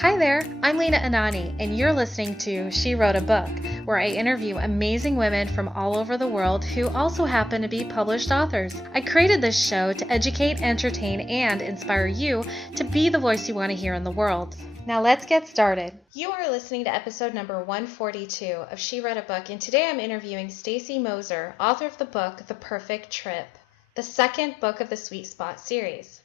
Hi there, I'm Lena Anani, and you're listening to She Wrote a Book, where I interview amazing women from all over the world who also happen to be published authors. I created this show to educate, entertain, and inspire you to be the voice you want to hear in the world. Now let's get started. You are listening to episode number 142 of She Wrote a Book, and today I'm interviewing Stacy Mozer, author of the book The Perfect Trip, the second book of the Sweet Spot series.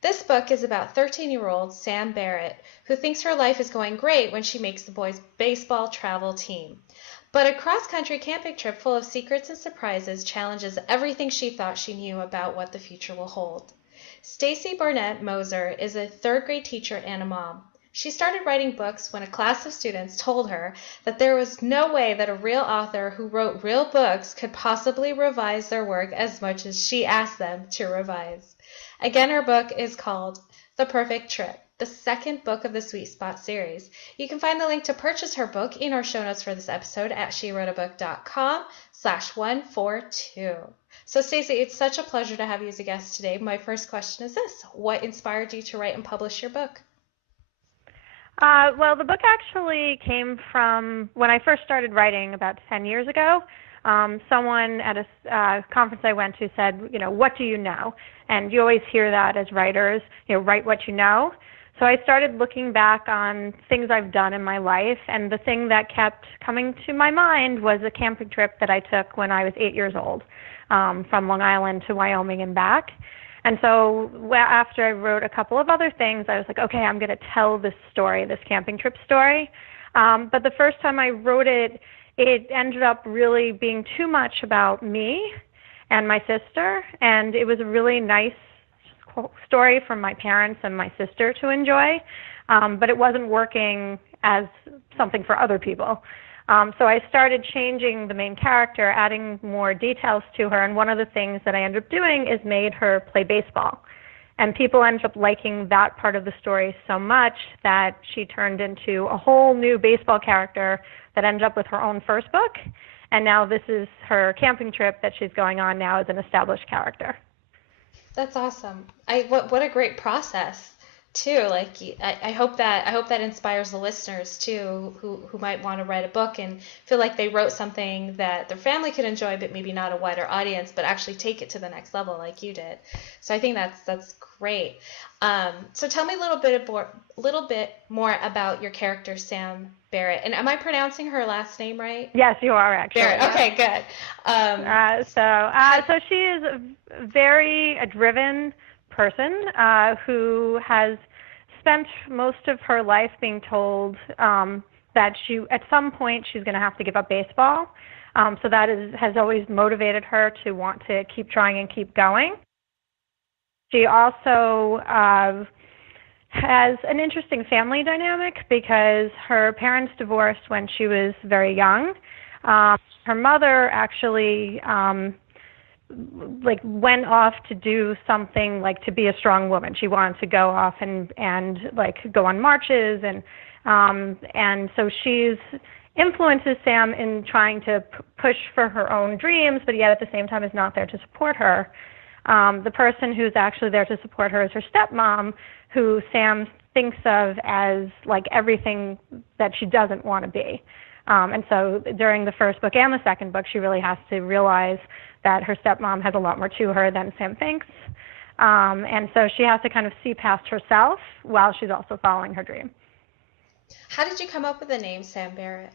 This book is about 13-year-old Sam Barrette, who thinks her life is going great when she makes the boys' baseball travel team. But a cross-country camping trip full of secrets and surprises challenges everything she thought she knew about what the future will hold. Stacy Barnett Mozer is a third-grade teacher and a mom. She started writing books when a class of students told her that there was no way that a real author who wrote real books could possibly revise their work as much as she asked them to revise. Again, her book is called The Perfect Trip, the second book of the Sweet Spot series. You can find the link to purchase her book in our show notes for this episode at SheWroteABook.com/142. So Stacey, it's such a pleasure to have you as a guest today. My first question is this: what inspired you to write and publish your book? Well, the book actually came from when I first started writing about 10 years ago. Someone at a conference I went to said, what do you know? And you always hear that as writers, write what you know. So I started looking back on things I've done in my life, and the thing that kept coming to my mind was a camping trip that I took when I was 8 years old, from Long Island to Wyoming and back. And so after I wrote a couple of other things, I was like, okay, I'm going to tell this story, this camping trip story. But the first time I wrote it, it ended up really being too much about me and my sister, and it was a really nice story for my parents and my sister to enjoy, but it wasn't working as something for other people. So I started changing the main character, adding more details to her, and one of the things that I ended up doing is made her play baseball. And people ended up liking that part of the story so much that she turned into a whole new baseball character that ended up with her own first book. And now this is her camping trip that she's going on now as an established character. That's awesome. What a great process too. Like I hope that inspires the listeners too, who might want to write a book and feel like they wrote something that their family could enjoy, but maybe not a wider audience, but actually take it to the next level like you did. So I think that's great. So tell me a little bit more about your character, Sam Barrette. And am I pronouncing her last name right? Yes, you are actually. Barrette. Okay, good. So she is a very driven person who has spent most of her life being told that at some point she's going to have to give up baseball. So that has always motivated her to want to keep trying and keep going. She also has an interesting family dynamic because her parents divorced when she was very young. Her mother actually went off to do something to be a strong woman. She wanted to go off and go on marches, and so she's influences Sam in trying to push for her own dreams, but yet at the same time is not there to support her. The person who's actually there to support her is her stepmom, who Sam thinks of as everything that she doesn't want to be. And so during the first book and the second book, she really has to realize that her stepmom has a lot more to her than Sam thinks. And so she has to kind of see past herself while she's also following her dream. How did you come up with the name Sam Barrette?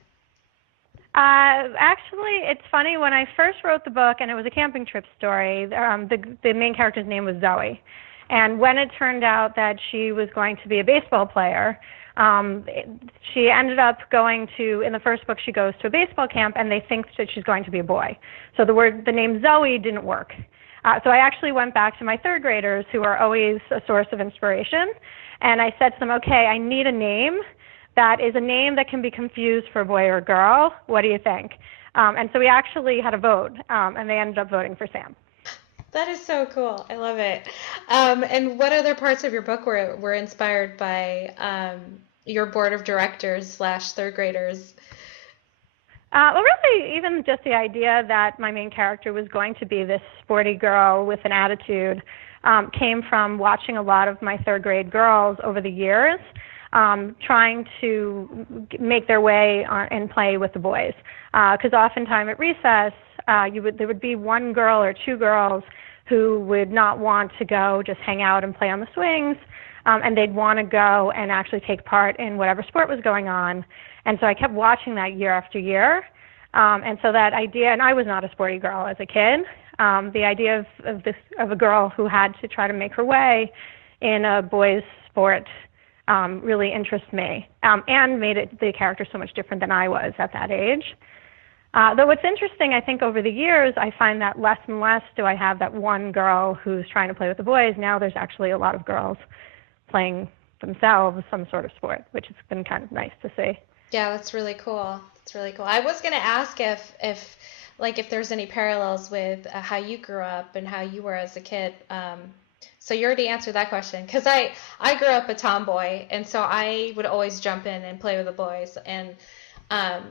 Actually, it's funny. When I first wrote the book, and it was a camping trip story, the main character's name was Zoe. And when it turned out that she was going to be a baseball player, she ended up going to, in the first book, she goes to a baseball camp, and they think that she's going to be a boy. So the name Zoe didn't work. So I actually went back to my third graders, who are always a source of inspiration, and I said to them, okay, I need a name that is a name that can be confused for a boy or a girl. What do you think? And so we actually had a vote, and they ended up voting for Sam. That is so cool. I love it. And what other parts of your book were inspired by your board of directors / third graders? Well, really, even just the idea that my main character was going to be this sporty girl with an attitude came from watching a lot of my third grade girls over the years. trying to make their way and play with the boys. Because oftentimes at recess, there would be one girl or two girls who would not want to go just hang out and play on the swings, and they'd want to go and actually take part in whatever sport was going on. And so I kept watching that year after year. And so that idea, and I was not a sporty girl as a kid, the idea of a girl who had to try to make her way in a boys' sport really interests me, and made the character so much different than I was at that age. Though what's interesting, I think over the years, I find that less and less do I have that one girl who's trying to play with the boys. Now there's actually a lot of girls playing themselves some sort of sport, which has been kind of nice to see. Yeah, that's really cool. That's really cool. I was gonna ask if there's any parallels with how you grew up and how you were as a kid. So you already answered that question, because I grew up a tomboy, and so I would always jump in and play with the boys, and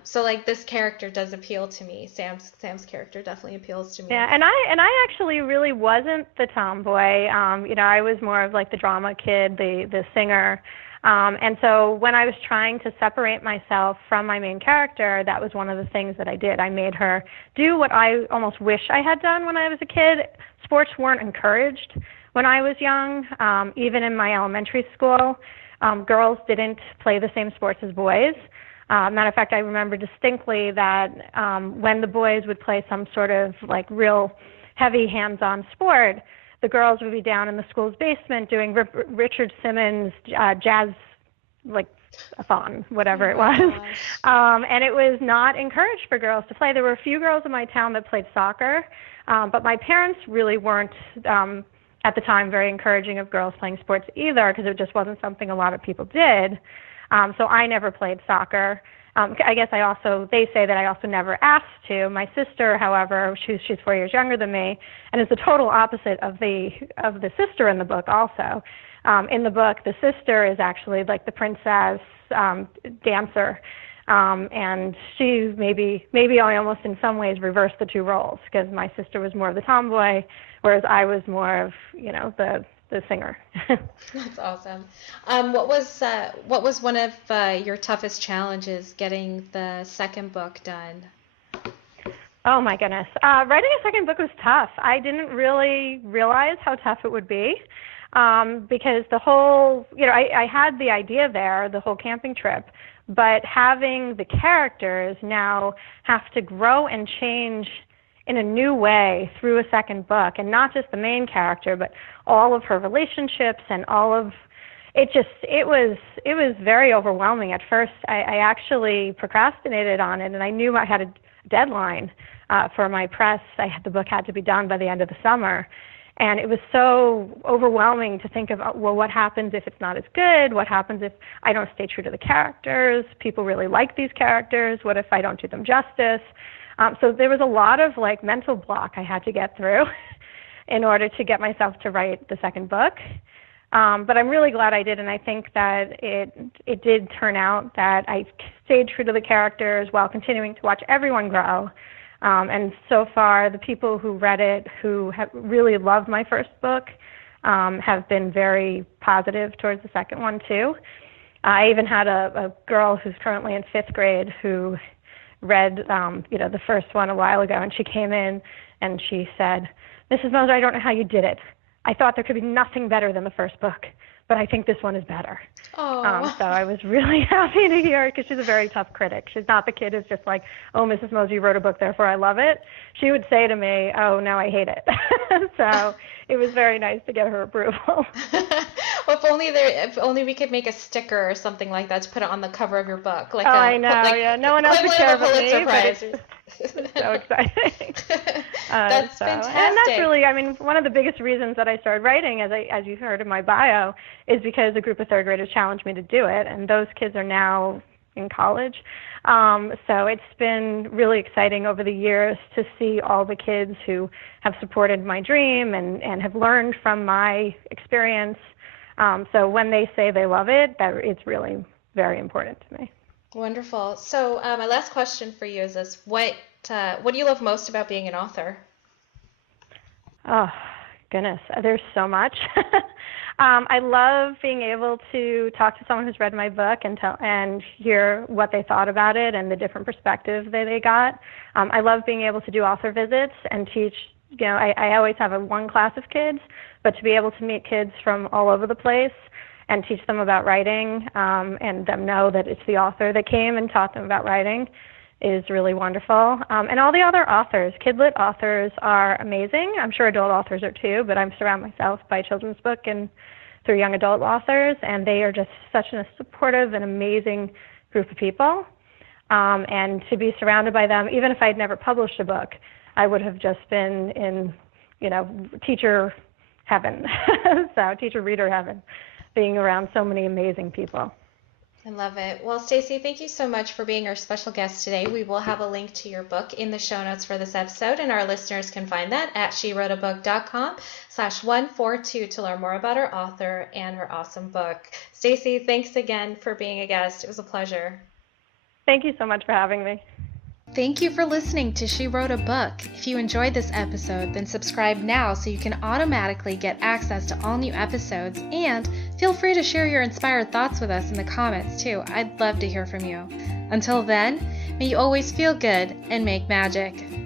so like this character does appeal to me. Sam's character definitely appeals to me. Yeah, and I actually really wasn't the tomboy. I was more of like the drama kid, the singer. And so when I was trying to separate myself from my main character, that was one of the things that I did. I made her do what I almost wish I had done when I was a kid. Sports weren't encouraged when I was young. Even in my elementary school, girls didn't play the same sports as boys. Matter of fact, I remember distinctly that when the boys would play some sort of like real heavy hands-on sport, the girls would be down in the school's basement doing Richard Simmons jazz, like a thon, whatever it was. And it was not encouraged for girls to play. There were a few girls in my town that played soccer, but my parents really weren't at the time very encouraging of girls playing sports either, because it just wasn't something a lot of people did. So I never played soccer. I guess they say that I also never asked to. My sister, however, she's 4 years younger than me, and is the total opposite of the sister in the book also. In the book, the sister is actually like the princess dancer, and she maybe I almost in some ways reversed the two roles, because my sister was more of the tomboy, whereas I was more of, the singer. That's awesome. What was one of your toughest challenges getting the second book done? Oh my goodness. Writing a second book was tough. I didn't really realize how tough it would be, because the whole, I had the idea there, the whole camping trip, but having the characters now have to grow and change in a new way through a second book, and not just the main character, but all of her relationships and all of it. It was very overwhelming at first. I actually procrastinated on it, and I knew I had a deadline for my press. The book had to be done by the end of the summer, and it was so overwhelming to think of, well, what happens if it's not as good? What happens if I don't stay true to the characters? People really like these characters. What if I don't do them justice? So there was a lot of like mental block I had to get through in order to get myself to write the second book. But I'm really glad I did, and I think that it did turn out that I stayed true to the characters while continuing to watch everyone grow. And so far, the people who read it, who have really loved my first book, have been very positive towards the second one too. I even had a girl who's currently in 5th grade who read the first one a while ago, and she came in and she said, "Mrs. Mozer, I don't know how you did it. I thought there could be nothing better than the first book, but I think this one is better." So I was really happy to hear it, because she's a very tough critic. She's not the kid who's just like, "Oh, Mrs. Mozer, you wrote a book, therefore I love it." She would say to me, "Oh, now I hate it." So it was very nice to get her approval. Well, if only we could make a sticker or something like that to put it on the cover of your book. Like I know, yeah. No one else would care about me, but it's so exciting. That's fantastic. And that's really, one of the biggest reasons that I started writing, as you heard in my bio, is because a group of 3rd graders challenged me to do it, and those kids are now in college. So it's been really exciting over the years to see all the kids who have supported my dream and have learned from my experience. So when they say they love it, it's really very important to me. Wonderful. So my last question for you is this: what do you love most about being an author? Oh Goodness, there's so much. I love being able to talk to someone who's read my book and hear what they thought about it and the different perspectives that they got. I love being able to do author visits and teach. I always have one class of kids, but to be able to meet kids from all over the place and teach them about writing and them know that it's the author that came and taught them about writing is really wonderful. And all the other authors, kidlit authors are amazing. I'm sure adult authors are too, but I'm surrounded myself by children's book and through young adult authors, and they are just such a supportive and amazing group of people. And to be surrounded by them, even if I'd never published a book, I would have just been in, teacher heaven, so teacher reader heaven, being around so many amazing people. I love it. Well, Stacy, thank you so much for being our special guest today. We will have a link to your book in the show notes for this episode, and our listeners can find that at SheWroteABook.com/142 to learn more about our author and her awesome book. Stacy, thanks again for being a guest. It was a pleasure. Thank you so much for having me. Thank you for listening to She Wrote a Book. If you enjoyed this episode, then subscribe now so you can automatically get access to all new episodes, and feel free to share your inspired thoughts with us in the comments too. I'd love to hear from you. Until then, may you always feel good and make magic.